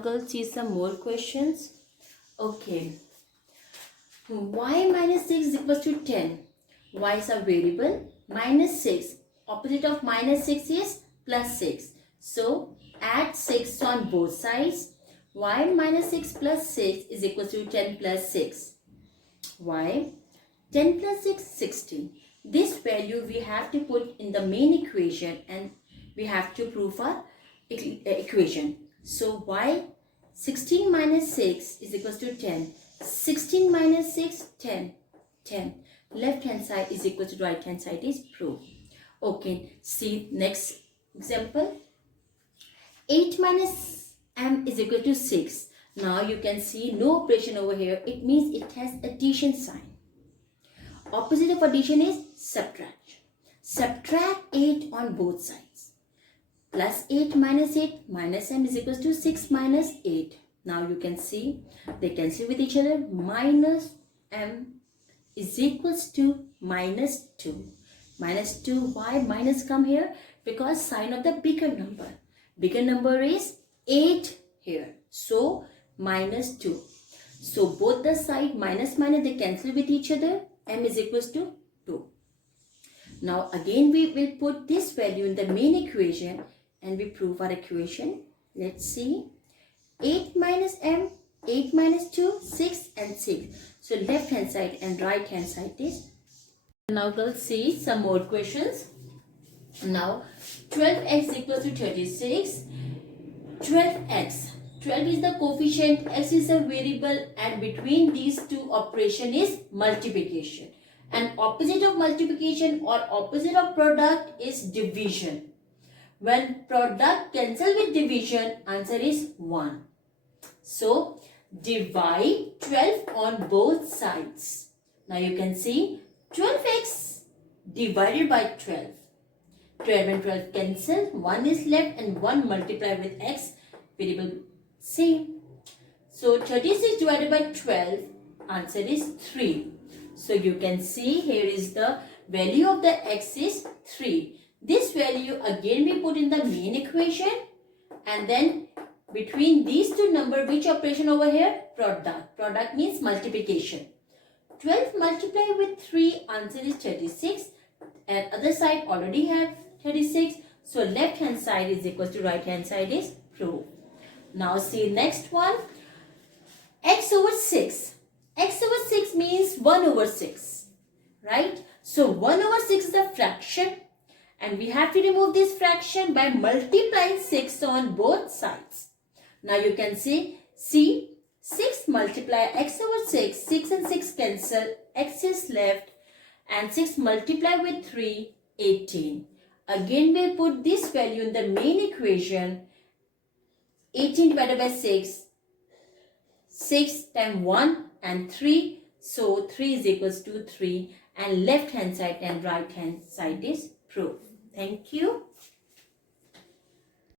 Girls, see some more questions. Okay. Y minus 6 is equals to 10. Y is a variable. Minus 6. Opposite of minus 6 is plus 6. So, add 6 on both sides. Y minus 6 plus 6 is equals to 10 plus 6. Y 10 plus 6, 16. This value we have to put in the main equation and we have to prove our equation. So, y 16 minus 6 is equals to 10. 16 minus 6, 10. 10. Left hand side is equal to right hand side is proved. Okay, see next example. 8 minus m is equal to 6. Now you can see no operation over here. It means it has addition sign. Opposite of addition is subtraction. Subtract 8 on both sides. Plus 8 minus 8 minus m is equals to 6 minus 8. Now you can see they cancel with each other. Minus m is equals to minus 2. Minus 2, why minus come here? Because sign of the bigger number. Bigger number is 8 here. So minus 2. So both the side minus minus they cancel with each other. M is equals to 2. Now again we will put this value in the main equation and we prove our equation. Let's see. 8 minus m, 8 minus 2, 6 and 6. So left hand side and right hand side is. Now girls, see some more questions. Now 12x equals to 36. 12x. 12 is the coefficient, x is a variable, and between these two operation is multiplication. And opposite of multiplication or opposite of product is division. When product cancel with division, answer is 1. So divide 12 on both sides. Now you can see 12x divided by 12. 12 and 12 cancel, 1 is left and 1 multiplied with x, variable same. So 36 divided by 12, answer is 3. So you can see here is the value of the x is 3. This value again we put in the main equation and then between these two numbers, which operation over here? Product. Product means multiplication. 12 multiplied with 3, answer is 36. And other side already have 36. So left hand side is equal to right hand side is proved. Now see next one. X over 6. X over 6 means 1 over 6. Right? So 1 over 6 is a fraction. And we have to remove this fraction by multiplying 6 on both sides. Now you can see 6 multiply x over 6. 6 and 6 cancel. X is left. And 6 multiply with 3, 18. Again we put this value in the main equation. 18 divided by 6. 6 times 1 and 3. So 3 is equals to 3. And left hand side and right hand side is proof. Thank you.